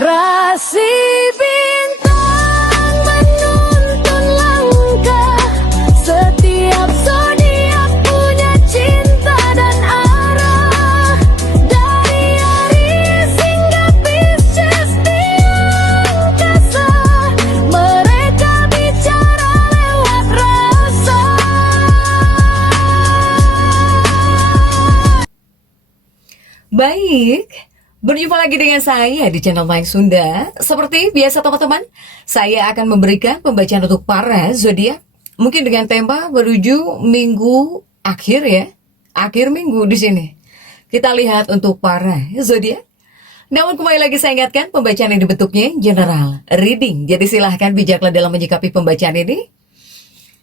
Rasi bintang menuntun langkah, setiap zodiak punya cinta dan arah. Dari Aries hingga Pisces di angkasa, mereka bicara lewat rasa. Baik, berjumpa lagi dengan saya di channel Mayang Sunda. Seperti biasa teman-teman, saya akan memberikan pembacaan untuk para zodiak. Mungkin dengan tema menuju minggu akhir ya, akhir minggu di sini. Kita lihat untuk para zodiak. Namun kembali lagi saya ingatkan, pembacaan ini bentuknya general reading. Jadi silahkan bijaklah dalam menyikapi pembacaan ini,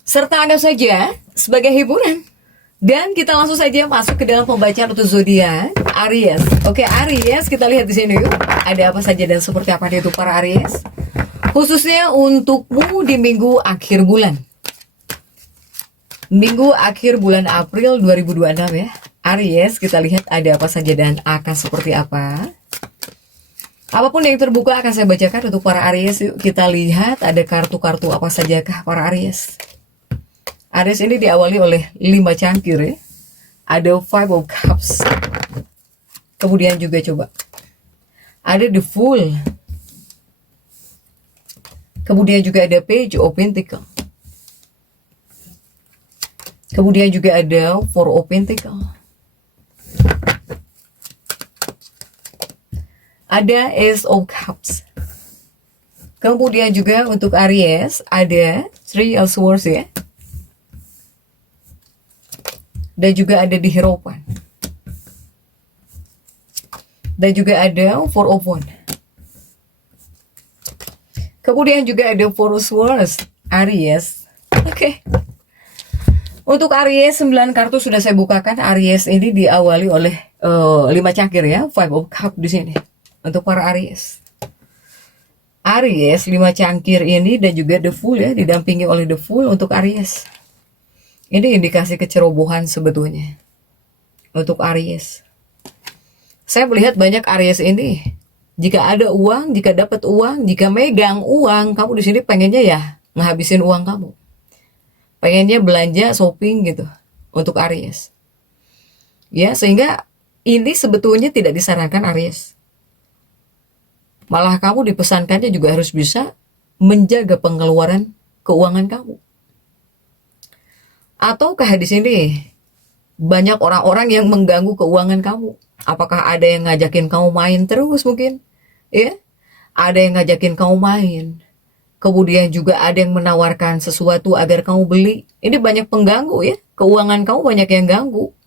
serta anggap saja sebagai hiburan. Dan kita langsung saja masuk ke dalam pembacaan untuk zodiak Aries. Oke, Aries, kita lihat di sini yuk. Ada apa saja dan seperti apa itu para Aries. Khususnya untukmu di minggu akhir bulan. Minggu akhir bulan April 2026 ya. Aries, kita lihat ada apa saja dan akan seperti apa. Apapun yang terbuka akan saya bacakan untuk para Aries. Yuk kita lihat ada kartu-kartu apa sajakah para Aries. Aries ini diawali oleh 5 cangkir ya. Ada Five of Cups. Kemudian juga coba ada The Fool. Kemudian juga ada Page of Pentacles. Kemudian juga ada Four of Pentacles. Ada Ace of Cups. Kemudian juga untuk Aries ada Three of Swords ya. Dan juga ada di Hierophant. Dan juga ada Four of Wands. Kemudian juga ada Four of Swords, Aries. Oke. Untuk Aries 9 kartu sudah saya bukakan. Aries ini diawali oleh 5 cangkir ya, Five of Cups di sini. Untuk para Aries. Aries 5 cangkir ini dan juga The Fool ya, didampingi oleh The Fool untuk Aries. Ini indikasi kecerobohan sebetulnya untuk Aries. Saya melihat banyak Aries ini, jika ada uang, jika dapat uang, jika megang uang, kamu di sini pengennya ya ngehabisin uang kamu. Pengennya belanja, shopping gitu untuk Aries. Ya, sehingga ini sebetulnya tidak disarankan Aries. Malah kamu dipesankannya juga harus bisa menjaga pengeluaran keuangan kamu. Ataukah di sini banyak orang-orang yang mengganggu keuangan kamu? Apakah ada yang ngajakin kamu main terus mungkin? Ya, ada yang ngajakin kamu main. Kemudian juga ada yang menawarkan sesuatu agar kamu beli. Ini banyak pengganggu ya. Keuangan kamu banyak yang ganggu.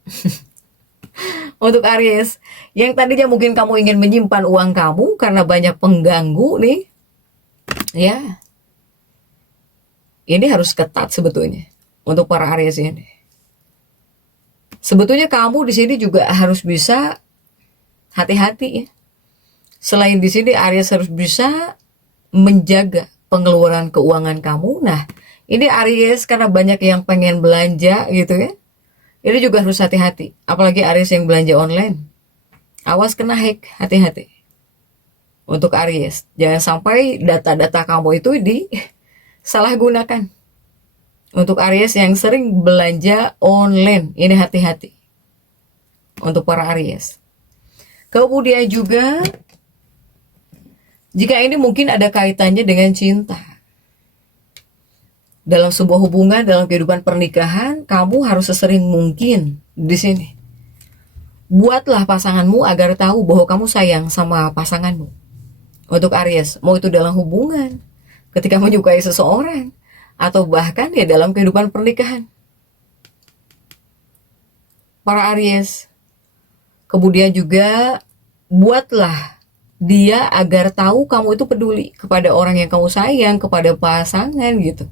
Untuk Aries, yang tadinya mungkin kamu ingin menyimpan uang kamu karena banyak pengganggu nih. Ya. Ini harus ketat sebetulnya. Untuk para Aries ini, sebetulnya kamu di sini juga harus bisa hati-hati ya. Selain di sini Aries harus bisa menjaga pengeluaran keuangan kamu. Nah, ini Aries karena banyak yang pengen belanja gitu ya. Ini juga harus hati-hati. Apalagi Aries yang belanja online. Awas kena hack, hati-hati. Untuk Aries, jangan sampai data-data kamu itu disalahgunakan. Untuk Aries yang sering belanja online, ini hati-hati. Untuk para Aries. Kemudian juga, jika ini mungkin ada kaitannya dengan cinta. Dalam sebuah hubungan, dalam kehidupan pernikahan, kamu harus sesering mungkin di sini. Buatlah pasanganmu agar tahu bahwa kamu sayang sama pasanganmu. Untuk Aries, mau itu dalam hubungan, ketika menyukai seseorang, atau bahkan ya dalam kehidupan pernikahan. Para Aries. Kemudian juga buatlah dia agar tahu kamu itu peduli kepada orang yang kamu sayang, kepada pasangan gitu.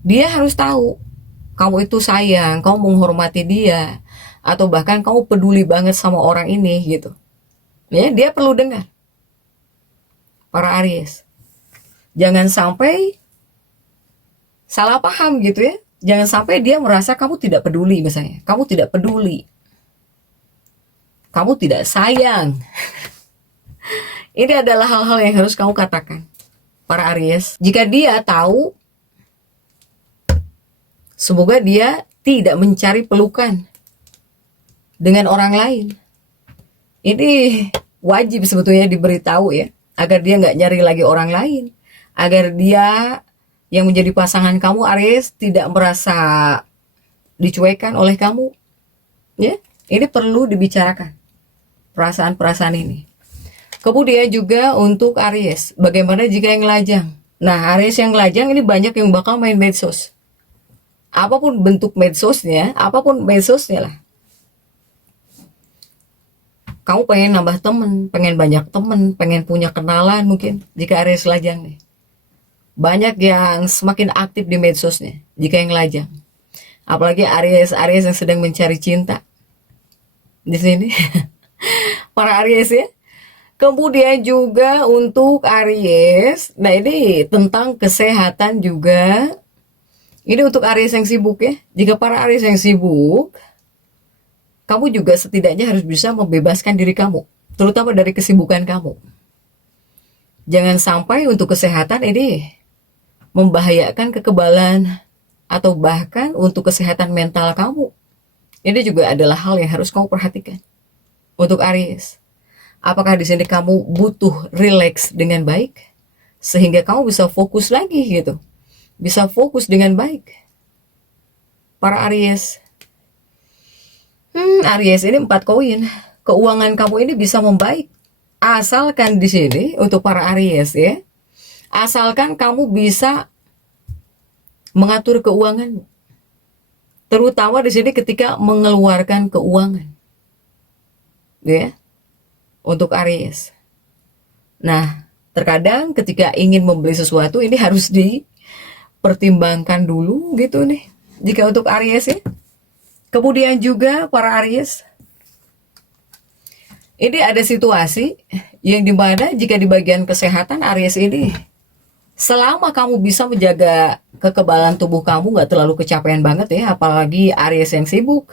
Dia harus tahu kamu itu sayang, kamu menghormati dia, atau bahkan kamu peduli banget sama orang ini gitu. Ya, dia perlu dengar. Para Aries. Jangan sampai salah paham gitu ya. Jangan sampai dia merasa kamu tidak peduli misalnya. Kamu tidak peduli. Kamu tidak sayang. Ini adalah hal-hal yang harus kamu katakan, para Aries. Jika dia tahu, semoga dia tidak mencari pelukan dengan orang lain. Ini wajib sebetulnya diberitahu ya, agar dia nggak nyari lagi orang lain, agar dia yang menjadi pasangan kamu Aries tidak merasa dicuekan oleh kamu. Ya, ini perlu dibicarakan perasaan-perasaan ini. Kemudian juga untuk Aries, bagaimana jika yang lajang? Nah, Aries yang lajang ini banyak yang bakal main medsos. Apapun bentuk medsosnya, apapun medsosnya lah. Kamu pengen nambah temen, pengen banyak temen, pengen punya kenalan mungkin, jika Aries lajang nih. Banyak yang semakin aktif di medsosnya, jika yang lajang. Apalagi Aries yang sedang mencari cinta. Di sini. Para Aries ya. Kemudian juga untuk Aries, nah ini tentang kesehatan juga. Ini untuk Aries yang sibuk ya. Jika para Aries yang sibuk, kamu juga setidaknya harus bisa membebaskan diri kamu, terutama dari kesibukan kamu. Jangan sampai untuk kesehatan ini membahayakan kekebalan atau bahkan untuk kesehatan mental kamu. Ini juga adalah hal yang harus kamu perhatikan. Untuk Aries, apakah di sini kamu butuh relax dengan baik sehingga kamu bisa fokus lagi gitu, bisa fokus dengan baik. Para Aries, Aries ini 4 koin. Keuangan kamu ini bisa membaik asalkan di sini untuk para Aries ya. Asalkan kamu bisa mengatur keuangan, terutama di sini ketika mengeluarkan keuangan, ya, untuk Aries. Nah, terkadang ketika ingin membeli sesuatu ini harus dipertimbangkan dulu gitu nih, jika untuk Aries ya. Kemudian juga para Aries, ini ada situasi yang dimana jika di bagian kesehatan Aries ini, selama kamu bisa menjaga kekebalan tubuh kamu nggak terlalu kecapean banget ya, apalagi Aries yang sibuk,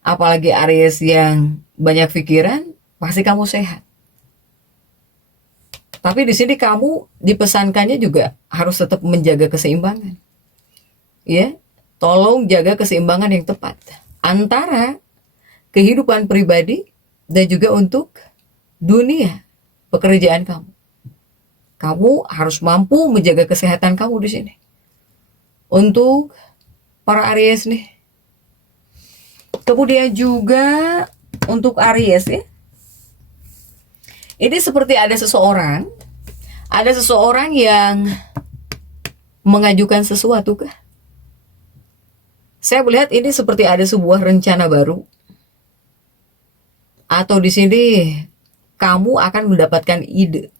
apalagi Aries yang banyak pikiran, pasti kamu sehat. Tapi di sini kamu dipesankannya juga harus tetap menjaga keseimbangan. Ya, tolong jaga keseimbangan yang tepat antara kehidupan pribadi dan juga untuk dunia pekerjaan kamu. Kamu harus mampu menjaga kesehatan kamu di sini. Untuk para Aries nih. Kemudian juga untuk Aries ya. Ini seperti ada seseorang yang mengajukan sesuatu kah? Saya melihat ini seperti ada sebuah rencana baru. Atau di sini kamu akan mendapatkan ide.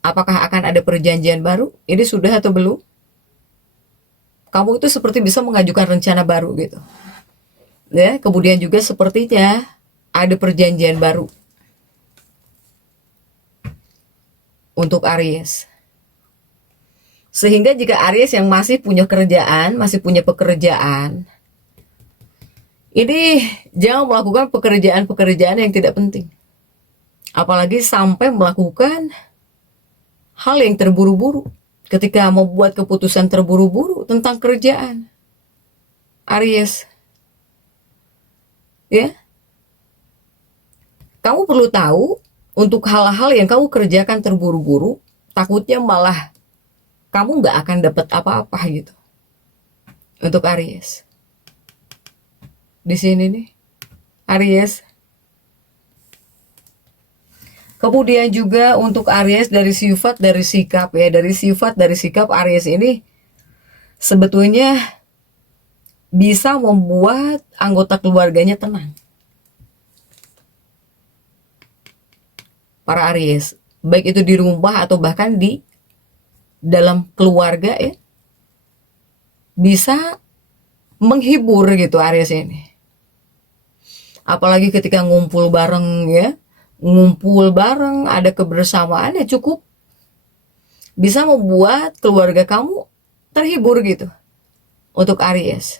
Apakah akan ada perjanjian baru? Ini sudah atau belum? Kamu itu seperti bisa mengajukan rencana baru gitu. Ya, kemudian juga sepertinya ada perjanjian baru untuk Aries. Sehingga jika Aries yang masih punya kerjaan, masih punya pekerjaan, ini jangan melakukan pekerjaan-pekerjaan yang tidak penting. Apalagi sampai melakukan hal yang terburu-buru, ketika membuat keputusan terburu-buru tentang kerjaan. Aries. Ya. Kamu perlu tahu, untuk hal-hal yang kamu kerjakan terburu-buru, takutnya malah kamu nggak akan dapat apa-apa gitu. Untuk Aries. Di sini nih, Aries. Kemudian juga untuk Aries dari sifat, dari sikap ya, dari sifat, dari sikap Aries ini sebetulnya bisa membuat anggota keluarganya tenang. Para Aries, baik itu di rumah atau bahkan di dalam keluarga ya, bisa menghibur gitu Aries ini. Apalagi ketika ngumpul bareng ya, ngumpul bareng, ada kebersamaan ya, cukup bisa membuat keluarga kamu terhibur gitu untuk Aries.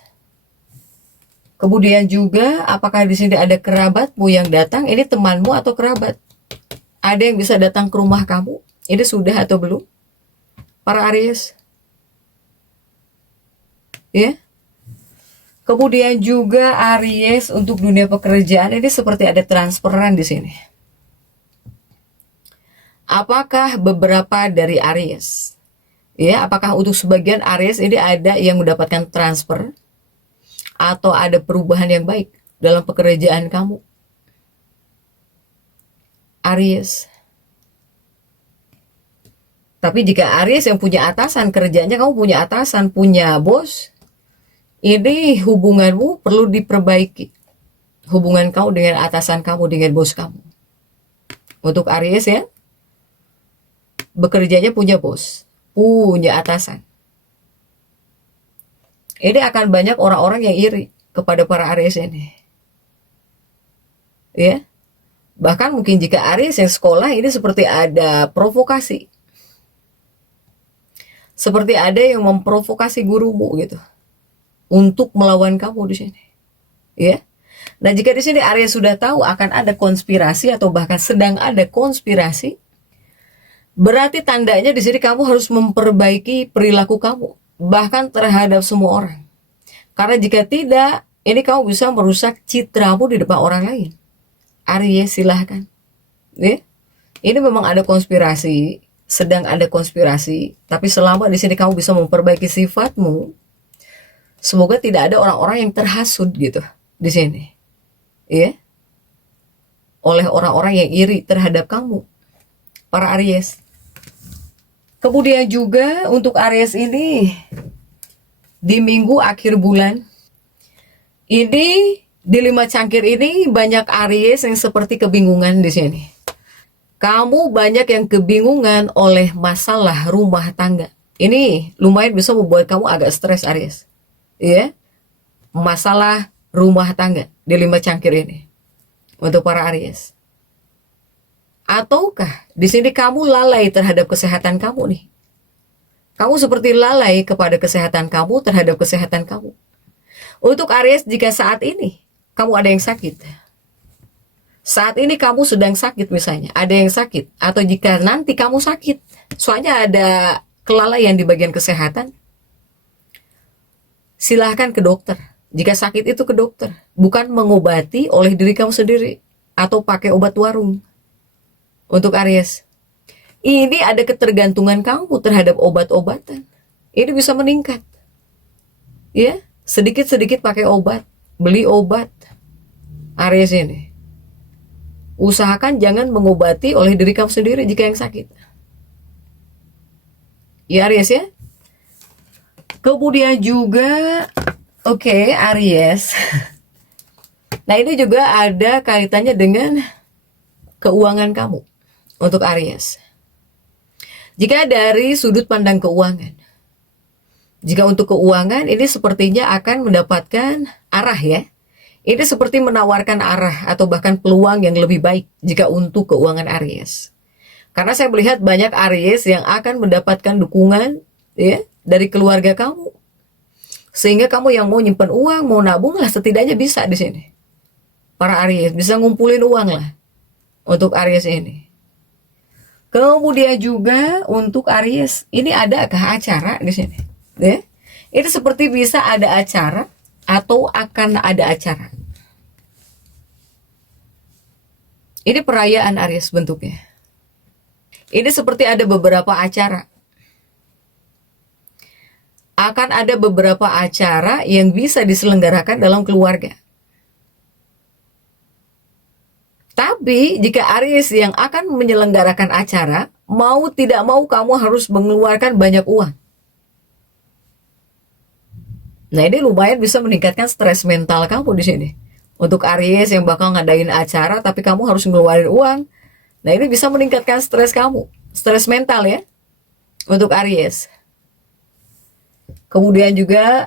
Kemudian juga apakah di sini ada kerabatmu yang datang? Ini temanmu atau kerabat? Ada yang bisa datang ke rumah kamu? Ini sudah atau belum? Para Aries. Ya. Kemudian juga Aries untuk dunia pekerjaan ini seperti ada transferan di sini. Apakah beberapa dari Aries? Ya, apakah untuk sebagian Aries ini ada yang mendapatkan transfer atau ada perubahan yang baik dalam pekerjaan kamu? Aries. Tapi jika Aries yang punya atasan, kerjanya kamu punya atasan, punya bos, ini hubunganmu perlu diperbaiki. Hubungan kamu dengan atasan kamu, dengan bos kamu. Untuk Aries ya, bekerjanya punya bos, punya atasan. Ini akan banyak orang-orang yang iri kepada para Aries ini. Ya. Bahkan mungkin jika Aries yang sekolah ini seperti ada provokasi. Seperti ada yang memprovokasi gurumu gitu. Untuk melawan kamu di sini. Ya. Nah, jika di sini Aries sudah tahu akan ada konspirasi atau bahkan sedang ada konspirasi, berarti tandanya di sini kamu harus memperbaiki perilaku kamu, bahkan terhadap semua orang. Karena jika tidak, ini kamu bisa merusak citramu di depan orang lain. Aries, silahkan. Ya. Ini memang ada konspirasi, sedang ada konspirasi, tapi selama di sini kamu bisa memperbaiki sifatmu, semoga tidak ada orang-orang yang terhasut gitu di sini. Ya. Oleh orang-orang yang iri terhadap kamu. Para Aries. Kemudian juga untuk Aries ini di minggu akhir bulan ini di 5 cangkir ini banyak Aries yang seperti kebingungan di sini. Kamu banyak yang kebingungan oleh masalah rumah tangga. Ini lumayan bisa membuat kamu agak stres Aries. Ya. Masalah rumah tangga di 5 cangkir ini untuk para Aries. Ataukah di sini kamu lalai terhadap kesehatan kamu nih? Kamu seperti lalai kepada kesehatan kamu terhadap kesehatan kamu. Untuk Aries, jika saat ini kamu ada yang sakit, saat ini kamu sedang sakit misalnya, ada yang sakit, atau jika nanti kamu sakit, soalnya ada kelalaian di bagian kesehatan, silahkan ke dokter. Jika sakit itu ke dokter, bukan mengobati oleh diri kamu sendiri atau pakai obat warung. Untuk Aries, ini ada ketergantungan kamu terhadap obat-obatan. Ini bisa meningkat. Ya, sedikit-sedikit pakai obat, beli obat. Aries ini. Usahakan jangan mengobati oleh diri kamu sendiri jika yang sakit. Ya Aries ya. Kemudian juga oke, Aries. Nah, ini juga ada kaitannya dengan keuangan kamu untuk Aries. Jika dari sudut pandang keuangan, jika untuk keuangan ini sepertinya akan mendapatkan arah ya. Ini seperti menawarkan arah atau bahkan peluang yang lebih baik jika untuk keuangan Aries. Karena saya melihat banyak Aries yang akan mendapatkan dukungan ya dari keluarga kamu. Sehingga kamu yang mau nyimpan uang, mau nabung lah setidaknya bisa di sini. Para Aries bisa ngumpulin uang lah untuk Aries ini. Kemudian juga untuk Aries, ini adakah acara di sini? Ya. Ini seperti bisa ada acara atau akan ada acara. Ini perayaan Aries bentuknya. Ini seperti ada beberapa acara. Akan ada beberapa acara yang bisa diselenggarakan dalam keluarga. Tapi jika Aries yang akan menyelenggarakan acara, mau tidak mau kamu harus mengeluarkan banyak uang. Nah, ini lumayan bisa meningkatkan stres mental kamu di sini. Untuk Aries yang bakal ngadain acara tapi kamu harus ngeluarin uang. Nah, ini bisa meningkatkan stres kamu, stres mental ya. Untuk Aries. Kemudian juga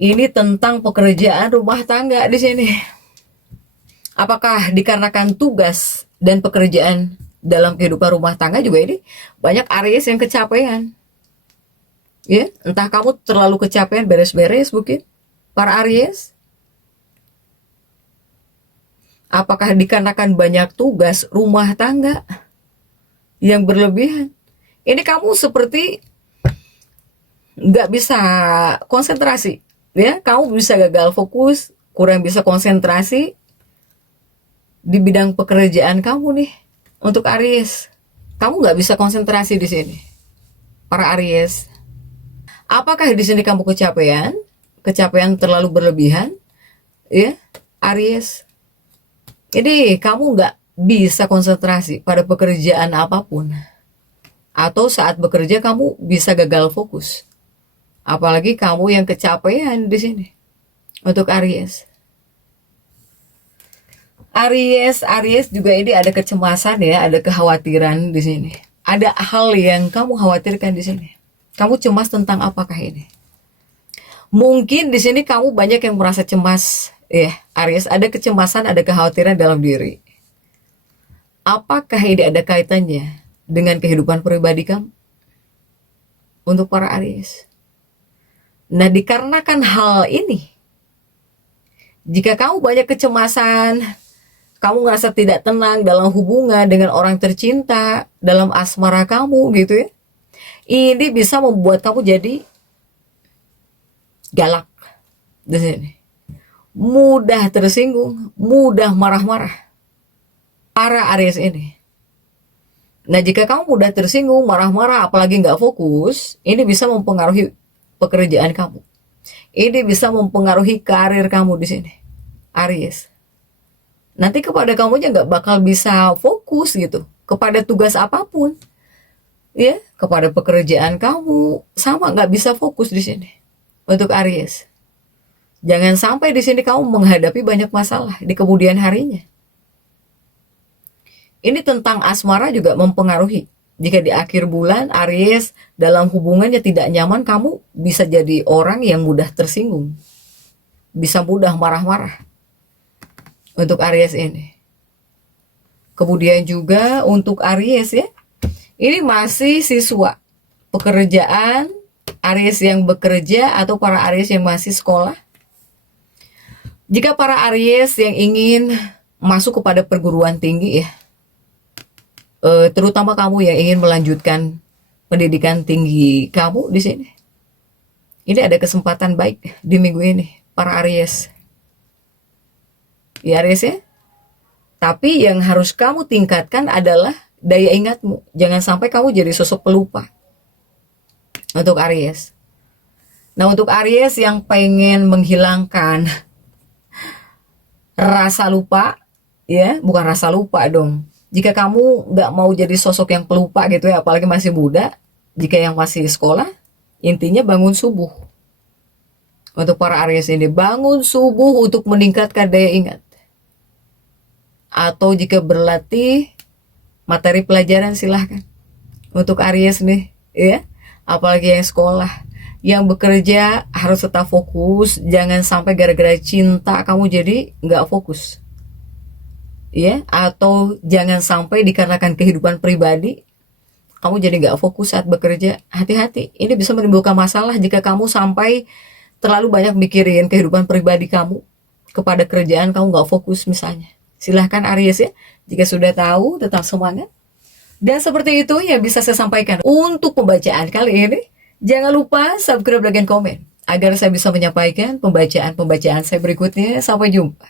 ini tentang pekerjaan rumah tangga di sini. Apakah dikarenakan tugas dan pekerjaan dalam kehidupan rumah tangga juga ini banyak Aries yang kecapean. Ya, entah kamu terlalu kecapean beres-beres mungkin para Aries. Apakah dikarenakan banyak tugas rumah tangga yang berlebihan? Ini kamu seperti nggak bisa konsentrasi, ya. Kamu bisa gagal fokus, kurang bisa konsentrasi di bidang pekerjaan kamu nih. Untuk Aries, kamu nggak bisa konsentrasi di sini. Para Aries, apakah di sini kamu kecapean? Kecapean terlalu berlebihan, ya, Aries. Ini kamu nggak bisa konsentrasi pada pekerjaan apapun. Atau saat bekerja kamu bisa gagal fokus. Apalagi kamu yang kecapean di sini. Untuk Aries. Aries juga ini ada kecemasan ya, ada kekhawatiran di sini. Ada hal yang kamu khawatirkan di sini. Kamu cemas tentang apakah ini? Mungkin di sini kamu banyak yang merasa cemas, ya, Aries. Ada kecemasan, ada kekhawatiran dalam diri. Apakah ini ada kaitannya dengan kehidupan pribadi kamu? Untuk para Aries. Nah, dikarenakan hal ini, jika kamu banyak kecemasan, kamu ngerasa tidak tenang dalam hubungan dengan orang tercinta, dalam asmara kamu gitu ya, ini bisa membuat kamu jadi galak di sini, mudah tersinggung, mudah marah-marah. Para Aries ini. Nah, jika kamu mudah tersinggung, marah-marah, apalagi nggak fokus, ini bisa mempengaruhi pekerjaan kamu. Ini bisa mempengaruhi karir kamu di sini, Aries. Nanti kepada kamunya nggak bakal bisa fokus gitu kepada tugas apapun, ya, kepada pekerjaan kamu sama nggak bisa fokus di sini. Untuk Aries, jangan sampai di sini kamu menghadapi banyak masalah di kemudian harinya. Ini tentang asmara juga mempengaruhi. Jika di akhir bulan Aries dalam hubungannya tidak nyaman, kamu bisa jadi orang yang mudah tersinggung, bisa mudah marah-marah. Untuk Aries ini. Kemudian juga untuk Aries ya, ini masih siswa, pekerjaan, Aries yang bekerja atau para Aries yang masih sekolah. Jika para Aries yang ingin masuk kepada perguruan tinggi ya, terutama kamu yang ingin melanjutkan pendidikan tinggi kamu di sini, ini ada kesempatan baik di minggu ini, para Aries. Ya Aries ya. Tapi yang harus kamu tingkatkan adalah daya ingatmu. Jangan sampai kamu jadi sosok pelupa. Untuk Aries. Nah, untuk Aries yang pengen menghilangkan rasa lupa, ya, bukan rasa lupa dong. Jika kamu nggak mau jadi sosok yang pelupa gitu ya, apalagi masih muda, jika yang masih sekolah, intinya bangun subuh. Untuk para Aries ini, bangun subuh untuk meningkatkan daya ingat. Atau jika berlatih materi pelajaran silahkan. Untuk Aries nih, ya, apalagi yang sekolah, yang bekerja harus tetap fokus. Jangan sampai gara-gara cinta kamu jadi nggak fokus, ya. Atau jangan sampai dikarenakan kehidupan pribadi kamu jadi nggak fokus saat bekerja. Hati-hati, ini bisa menimbulkan masalah jika kamu sampai terlalu banyak mikirin kehidupan pribadi kamu kepada kerjaan, kamu nggak fokus misalnya. Silahkan Aries ya, jika sudah tahu tetap semangat. Dan seperti itu yang bisa saya sampaikan untuk pembacaan kali ini. Jangan lupa subscribe, like, dan komen agar saya bisa menyampaikan pembacaan-pembacaan saya berikutnya. Sampai jumpa.